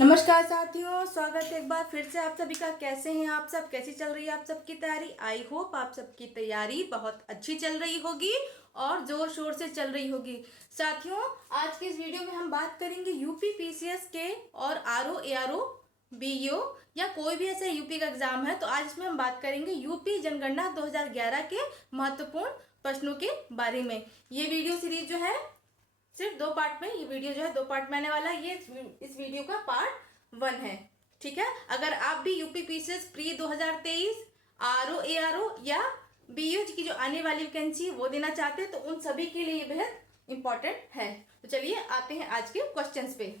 नमस्कार साथियों, स्वागत है एक बार फिर से आप सभी का। कैसे हैं आप सब? कैसी चल रही है आप सबकी तैयारी? आई होप आप सबकी तैयारी बहुत अच्छी चल रही होगी और जोर शोर से चल रही होगी। साथियों, आज के इस वीडियो में हम बात करेंगे यूपी पीसीएस के और आरओ एआरओ बीईओ या कोई भी ऐसा यूपी का एग्जाम है तो आज इसमें हम बात करेंगे यूपी जनगणना 2011 के महत्वपूर्ण प्रश्नों के बारे में। ये वीडियो सीरीज जो है सिर्फ 2 पार्ट में, ये वीडियो जो है 2 पार्ट में आने वाला है। ये इस वीडियो का पार्ट 1 है, ठीक है। अगर आप भी UP PCS pre 2023 RO ARO या बीईओ की जो आने वाली वैकेंसी वो देना चाहते हैं तो उन सभी के लिए ये बेहद इंपॉर्टेंट है। तो चलिए आते हैं आज के क्वेश्चंस पे।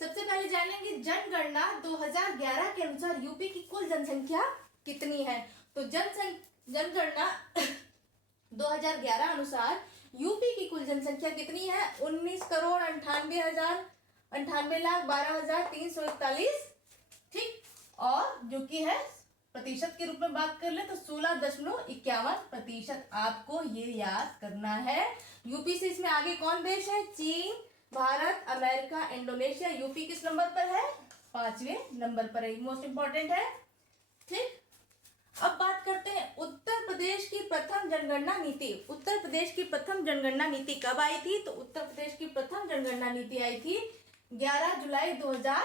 सबसे पहले जानेंगे जनगणना 2011 के अनुसार यूपी की कुल जनसंख्या कितनी है। तो जनगणना 2011 अनुसार यूपी की कुल जनसंख्या कितनी है? 19,98,12,341, ठीक। और जो कि है प्रतिशत के रूप में बात कर ले तो 16.51%। आपको ये याद करना है। यूपी से इसमें आगे कौन देश है? चीन, भारत, अमेरिका, इंडोनेशिया। यूपी किस नंबर पर है? 5वें नंबर पर है। मोस्ट इंपॉर्टेंट है, ठीक। अब बात करते हैं उत्तर प्रदेश की प्रथम जनगणना नीति। उत्तर प्रदेश की प्रथम जनगणना नीति कब आई थी? तो उत्तर प्रदेश की प्रथम जनगणना नीति आई थी 11 जुलाई 2000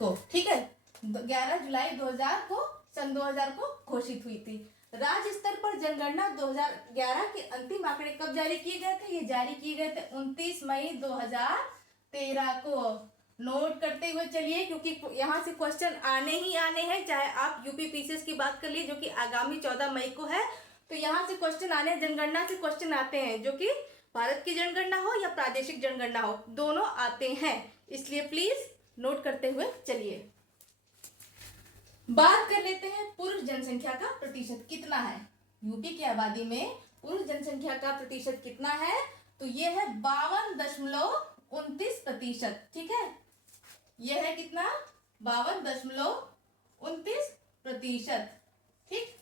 को, ठीक है। 11 जुलाई 2000 को, सन 2000 को घोषित हुई थी। राज्य स्तर पर जनगणना 2011 के अंतिम आंकड़े कब जारी किए गए थे? ये जारी किए गए थे 29 मई 2013 को। नोट करते हुए चलिए, क्योंकि यहाँ से क्वेश्चन आने ही आने हैं। चाहे आप यूपी पीसीएस की बात कर लिए जो कि आगामी 14 मई को है, तो यहाँ से क्वेश्चन आने, जनगणना से क्वेश्चन आते हैं, जो कि भारत की जनगणना हो या प्रादेशिक जनगणना हो, दोनों आते हैं। इसलिए प्लीज नोट करते हुए चलिए। बात कर लेते हैं पुरुष जनसंख्या का प्रतिशत कितना है। यूपी की आबादी में पुरुष जनसंख्या का प्रतिशत कितना है? तो ये है 52.29%, ठीक है। यह है कितना? 52.29%, ठीक।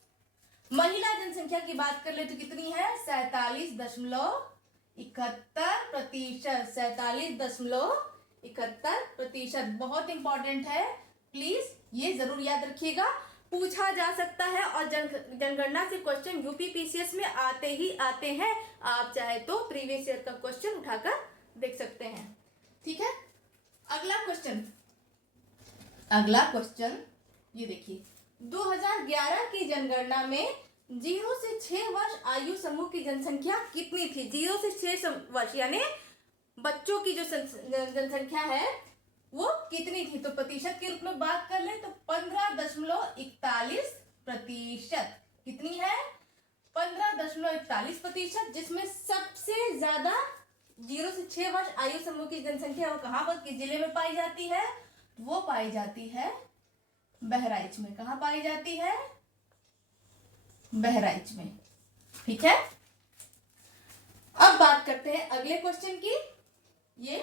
महिला जनसंख्या की बात कर ले तो कितनी है? 47.71%। 47.71%। बहुत इंपॉर्टेंट है, प्लीज ये जरूर याद रखिएगा। पूछा जा सकता है और जनगणना से क्वेश्चन यूपी पीसीएस में आते ही आते हैं। आप चाहे तो प्रीवियस ईयर का क्वेश्चन उठाकर देख सकते हैं, ठीक है। अगला क्वेश्चन ये देखिए। 2011 की जनगणना में 0 से 6 वर्ष आयु समूह की जनसंख्या कितनी थी? 0 से 6 वर्ष यानी बच्चों की जो जनसंख्या है वो कितनी थी? तो प्रतिशत के रूप में बात कर ले तो 15.41%। कितनी है? 15.41%, जिसमें सबसे ज्यादा 0 से 6 वर्ष आयु समूह की जनसंख्या वो कहाँ पर, किस जिले में पाई जाती है? वो पाई जाती है बहराइच में। कहाँ पाई जाती है? बहराइच में, ठीक है। अब बात करते हैं अगले क्वेश्चन की। ये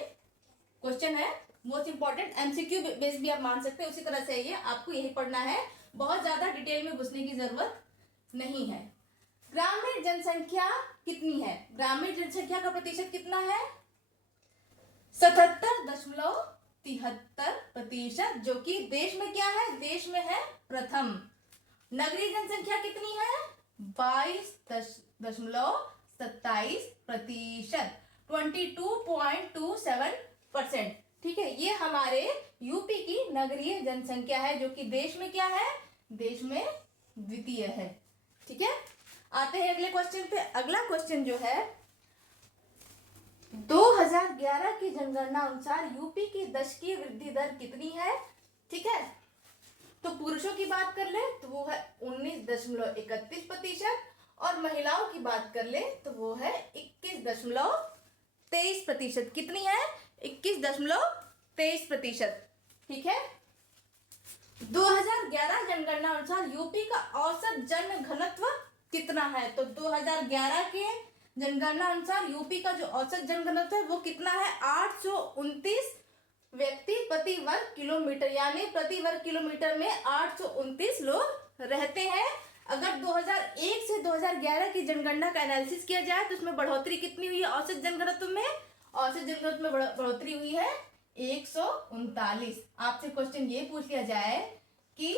क्वेश्चन है मोस्ट इंपॉर्टेंट, एमसीक्यू बेस भी आप मान सकते हैं। उसी तरह से ये आपको यही पढ़ना है, बहुत ज्यादा डिटेल में घुसने की जरूरत नहीं है। ग्रामीण जनसंख्या कितनी है? ग्रामीण जनसंख्या का प्रतिशत कितना है? 77.73%, जो कि देश में क्या है? देश में है प्रथम। नगरीय जनसंख्या कितनी है? 22.27%, 22.27%, ठीक है। ये हमारे यूपी की नगरीय जनसंख्या है, जो कि देश में क्या है? देश में द्वितीय है, ठीक है। आते हैं अगले क्वेश्चन पे। अगला क्वेश्चन जो है 2011 की जनगणना अनुसार यूपी की दशकीय वृद्धि दर कितनी है? ठीक है। तो पुरुषों की बात कर ले तो वो है 19.31% और महिलाओं की बात कर ले तो वो है 21.23%। कितनी है? 21.23%, ठीक है। 2011 जनगणना अनुसार यूपी का औसत जन घनत्व कितना है? तो 2011 के जनगणना अनुसार यूपी का जो औसत जन घनत्व है वो कितना है? 829 व्यक्ति प्रति वर्ग किलोमीटर, यानी प्रति वर्ग किलोमीटर में 829 लोग रहते हैं। अगर 2001 से 2011 की जनगणना का एनालिसिस किया जाए तो उसमें बढ़ोतरी कितनी हुई है औसत जनघनत्व में? औसत जनघनत्व में बढ़ोतरी हुई है 139। आपसे क्वेश्चन ये पूछ लिया जाए कि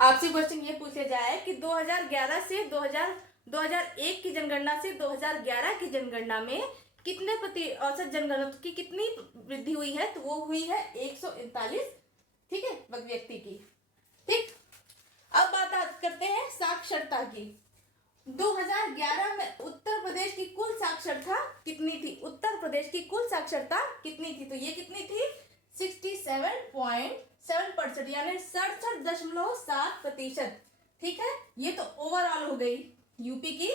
आपसे क्वेश्चन ये पूछ लिया जाए कि 2011 से 2001 की जनगणना से 2011 की जनगणना में कितने प्रति औसत जनगणना की कितनी वृद्धि हुई है, तो वो हुई है 139, ठीक है, व्यक्ति की। ठीक, अब बात करते हैं साक्षरता की। 2011 में उत्तर प्रदेश की कुल साक्षरता कितनी थी? उत्तर प्रदेश की कुल साक्षरता कितनी थी? तो ये कितनी थी? 67.7%, यानी 67.7%। ठीक है, ये तो ओवरऑल हो गई। यूपी की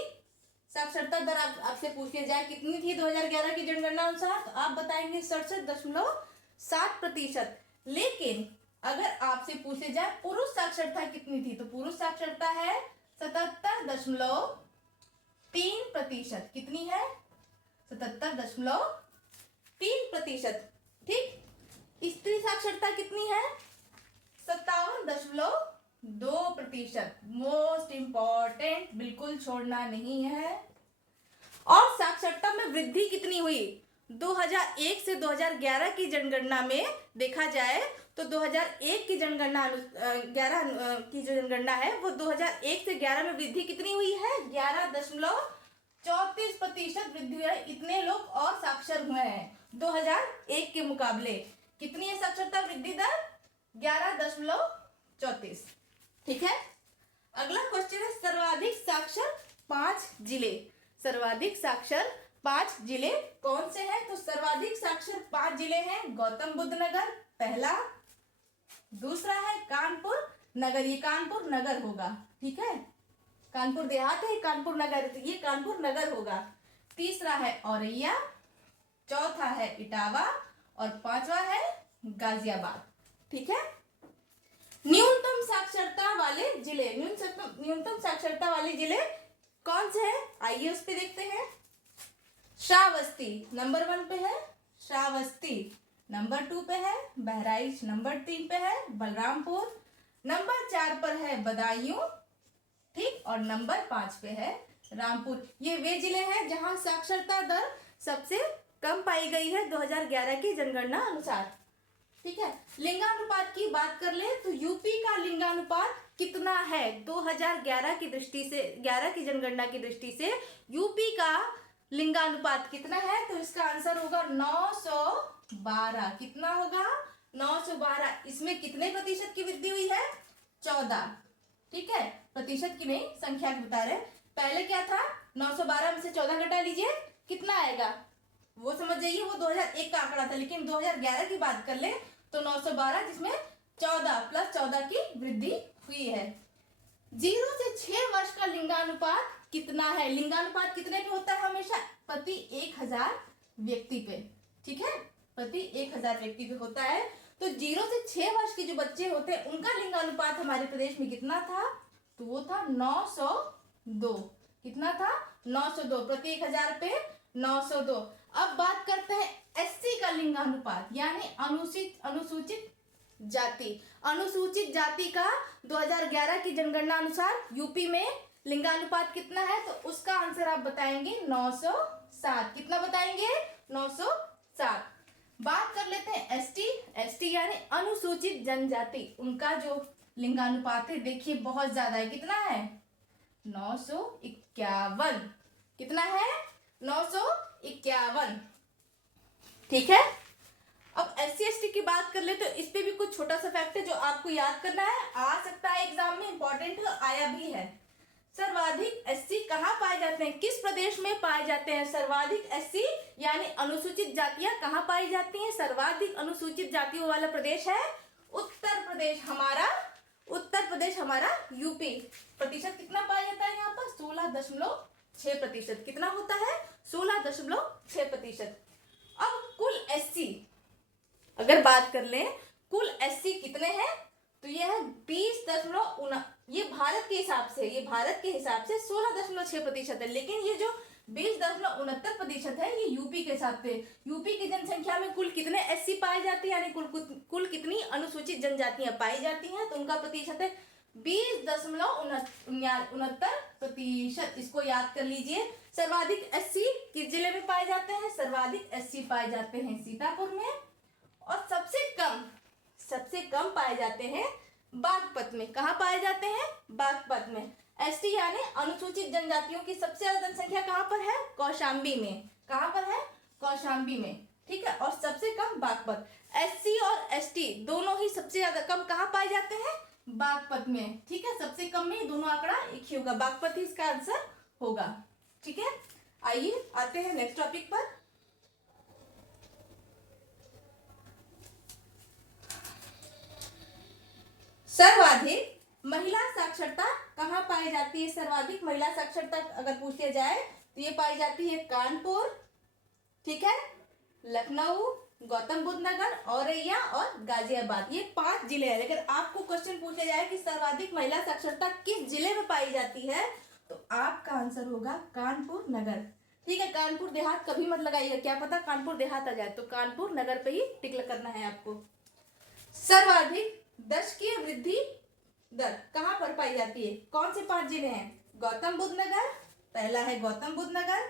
साक्षरता दर आपसे पूछ लिया जाए कितनी थी 2011 की जनगणना अनुसार, तो आप बताएंगे 67.7%। लेकिन अगर आपसे पूछे जाए पुरुष साक्षरता कितनी थी, तो पुरुष साक्षरता है 77.3%। कितनी है? 77.3%। ठीक, स्त्री साक्षरता कितनी है? 57.2%। मोस्ट इंपॉर्टेंट, बिल्कुल छोड़ना नहीं है। और साक्षरता में वृद्धि कितनी हुई? 2001 से 2011 की जनगणना में देखा जाए तो 2001 की जनगणना 11 की जो जनगणना है वो 2001 से 11 में वृद्धि कितनी हुई है? 11.34% वृद्धि हुई है। इतने लोग और साक्षर हुए हैं 2001 के मुकाबले। कितनी है साक्षरता वृद्धि दर? 11.34। ठीक है, अगला क्वेश्चन है सर्वाधिक साक्षर 5 जिले। सर्वाधिक साक्षर 5 जिले कौन से हैं? तो सर्वाधिक साक्षर 5 जिले हैं गौतम बुद्ध नगर पहला, दूसरा है कानपुर नगर, ये कानपुर नगर होगा। ठीक है, कानपुर देहात है, कानपुर नगर, तो ये कानपुर नगर होगा। तीसरा है औरैया, चौथा है इटावा और पांचवा है गाजियाबाद। ठीक है, न्यूनतम साक्षरता वाले जिले, न्यूनतम साक्षरता वाले जिले कौन से हैं? आइए उस पे देखते हैं। श्रावस्ती नंबर 1 पे है, श्रावस्ती नंबर 2 पे है, बहराइच नंबर 3 पे है, बलरामपुर नंबर 4 पर है बदायूं, ठीक, और नंबर 5 पे है रामपुर। ये वे जिले हैं जहां साक्षरता दर सबसे कम पाई गई है 2011 की जनगणना अनुसार। ठीक है, लिंगानुपात की बात कर ले तो यूपी का लिंगानुपात कितना है 2011 की दृष्टि से, 11 की जनगणना की दृष्टि से यूपी का लिंगानुपात कितना है? तो इसका आंसर होगा 912। कितना होगा? 912। इसमें कितने प्रतिशत की वृद्धि हुई है? 14। ठीक है, प्रतिशत की नहीं, संख्या की बता रहे। पहले क्या था? 912 में से 14 घटा लीजिए, कितना आएगा वो समझ जाइए, वो 2001 का आंकड़ा था। लेकिन 2011 की बात कर ले तो 912, जिसमें 14 प्लस 14 की वृद्धि हुई है। 0 से 6 वर्ष का लिंगानुपात कितना है? लिंगानुपात कितने पे होता है? हमेशा प्रति 1000 व्यक्ति पे। ठीक है, प्रति 1000 व्यक्ति पे होता है। तो 0 से 6 वर्ष के जो बच्चे होते हैं उनका लिंगानुपात हमारे प्रदेश में कितना था? तो वो था 902। कितना था? 902, प्रति 1000 पे 902। अब बात करते हैं एससी का लिंगानुपात, यानी अनुसूचित जाति। अनुसूचित जाति का 2011 की जनगणना अनुसार यूपी में लिंगानुपात कितना है? तो उसका आंसर आप बताएंगे 907। कितना बताएंगे? 907। बात कर लेते हैं एसटी। एसटी यानी अनुसूचित जनजाति, उनका जो लिंगानुपात है देखिए बहुत ज्यादा है। कितना है? 951। कितना है? 951। ठीक है, अब एससी एसटी की बात कर ले तो इस पे भी कुछ छोटा सा फैक्ट है जो आपको याद करना है, आ सकता है एग्जाम में, इंपॉर्टेंट आया भी है। सर्वाधिक एससी कहाँ पाए जाते हैं? किस प्रदेश में पाए जाते हैं सर्वाधिक एससी यानी अनुसूचित जातियां कहाँ पाई जाती हैं? सर्वाधिक अनुसूचित जातियों वाला प्रदेश है उत्तर प्रदेश। हमारा उत्तर प्रदेश, हमारा यूपी। प्रतिशत कितना पाया जाता है यहाँ पर? 16.6%। कितना होता है? 16.6%। अब कुल एससी अगर बात कर लें, कुल एससी कितने हैं? तो ये है 20.9, ये भारत के हिसाब से, ये भारत के हिसाब से 16.6% है। लेकिन ये जो 20.69% है ये यूपी के हिसाब से। यूपी की जनसंख्या में कुल कितने एससी पाए जाते हैं, यानी कुल कितनी अनुसूचित जनजातियां पाई जाती हैं, तो उनका प्रतिशत है 20.69%। इसको याद कर लीजिए, सर्वाधिक एससी किस जिले में पाए जाते हैं? सर्वाधिक एससी पाए जाते हैं सीतापुर में। और सबसे कम पाए जाते हैं बागपत में। कहाँ पाए जाते हैं? बागपत में। एसटी यानी अनुसूचित जनजातियों की सबसे ज्यादा जनसंख्या कहाँ पर है? कौशाम्बी में। कहाँ पर है? कौशाम्बी में। ठीक है, और सबसे कम बागपत। एससी और एसटी दोनों ही सबसे ज्यादा कम कहाँ पाए जाते हैं? बागपत में। ठीक है, सबसे कम में दोनों आंकड़ा एक ही होगा, बागपत ही इसका आंसर होगा। ठीक है, आइए आते हैं नेक्स्ट टॉपिक पर। सर्वाधिक महिला साक्षरता कहाँ पाई जाती है? सर्वाधिक महिला साक्षरता अगर पूछ लिया जाए तो ये पाई जाती है कानपुर, ठीक है, लखनऊ, गौतम बुद्ध नगर, औरैया और गाजियाबाद। ये 5 जिले हैं। अगर आपको क्वेश्चन पूछा जाए कि सर्वाधिक महिला साक्षरता किस जिले में पाई जाती है तो आपका आंसर होगा कानपुर नगर। ठीक है, कानपुर देहात कभी मत लगाइएगा, क्या पता कानपुर देहात आ जाए, तो कानपुर नगर पे ही टिक करना है आपको। सर्वाधिक दशकीय वृद्धि दर कहाँ पर पाई जाती है? कौन से 5 जिले हैं? गौतम बुद्ध नगर, पहला है गौतम बुद्ध नगर,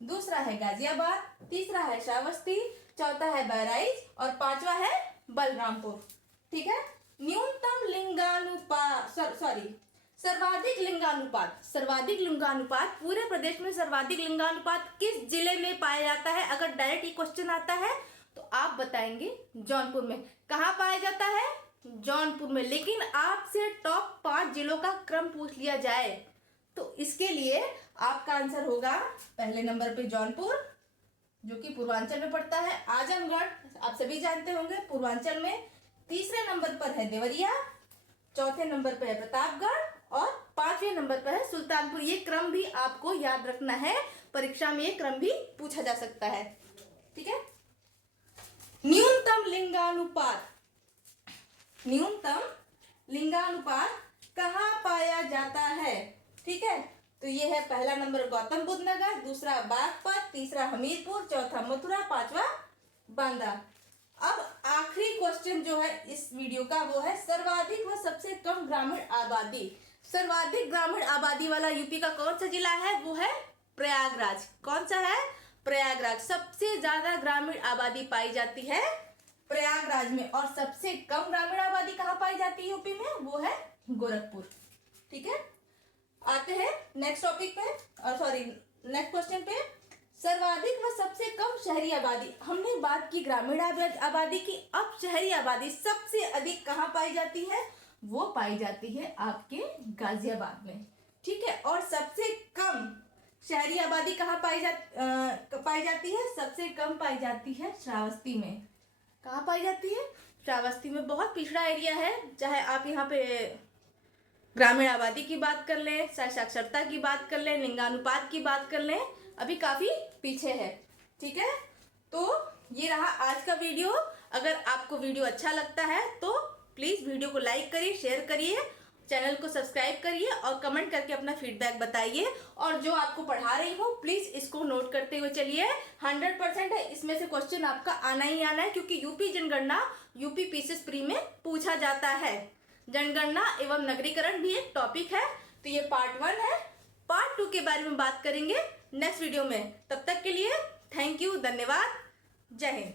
दूसरा है गाजियाबाद, तीसरा है श्रावस्ती, चौथा है बहराइच और 5वां है बलरामपुर। ठीक है, न्यूनतम लिंगानुपात सर्वाधिक लिंगानुपात पूरे प्रदेश में सर्वाधिक लिंगानुपात किस जिले में पाया जाता है? अगर डायरेक्ट ये क्वेश्चन आता है तो आप बताएंगे जौनपुर में। कहाँ पाया जाता है? जौनपुर में। लेकिन आपसे टॉप 5 जिलों का क्रम पूछ लिया जाए तो इसके लिए आपका आंसर होगा पहले नंबर पे जौनपुर, जो कि पूर्वांचल में पड़ता है। आजमगढ़ आप सभी जानते होंगे, पूर्वांचल में। तीसरे नंबर पर है देवरिया, चौथे नंबर पर है प्रतापगढ़ और 5वें नंबर पर है सुल्तानपुर। ये क्रम भी आपको याद रखना है, परीक्षा में ये क्रम भी पूछा जा सकता है। ठीक है, न्यूनतम लिंगानुपात कहाँ पाया जाता है? ठीक है, तो ये है पहला नंबर गौतम बुद्ध नगर, दूसरा बागपत, तीसरा हमीरपुर, चौथा मथुरा, 5वां बांदा। अब आखिरी क्वेश्चन जो है इस वीडियो का वो है सर्वाधिक व सबसे कम ग्रामीण आबादी। सर्वाधिक ग्रामीण आबादी वाला यूपी का कौन सा जिला है? वो है प्रयागराज। कौन सा है? प्रयागराज। सबसे ज्यादा ग्रामीण आबादी पाई जाती है प्रयागराज में। और सबसे कम ग्रामीण आबादी कहाँ पाई जाती है यूपी में? वो है गोरखपुर। ठीक है, आते हैं नेक्स्ट टॉपिक पे, और नेक्स्ट क्वेश्चन पे। सर्वाधिक व सबसे कम शहरी आबादी। हमने बात की ग्रामीण आबादी की, अब शहरी आबादी सबसे अधिक कहाँ पाई जाती है? वो पाई जाती है आपके गाजियाबाद में। ठीक है, और सबसे कम शहरी आबादी कहाँ पाई जाती है? सबसे कम पाई जाती है श्रावस्ती में। कहाँ पाई जाती है? श्रावस्ती में। बहुत पिछड़ा एरिया है, चाहे आप यहाँ पे ग्रामीण आबादी की बात कर लें, साक्षरता की बात कर लें, लिंगानुपात की बात कर लें, अभी काफी पीछे है। ठीक है, तो ये रहा आज का वीडियो। अगर आपको वीडियो अच्छा लगता है तो प्लीज वीडियो को लाइक करिए, शेयर करिए, चैनल को सब्सक्राइब करिए और कमेंट करके अपना फीडबैक बताइए। और जो आपको पढ़ा रही हूँ प्लीज इसको नोट करते हुए चलिए। 100% है, इसमें से क्वेश्चन आपका आना ही आना है, क्योंकि यूपी जनगणना यूपी पीसीएस प्री में पूछा जाता है। जनगणना एवं नगरीकरण भी एक टॉपिक है। तो ये पार्ट 1 है, पार्ट 2 के बारे में बात करेंगे नेक्स्ट वीडियो में। तब तक के लिए थैंक यू, धन्यवाद, जय हिंद।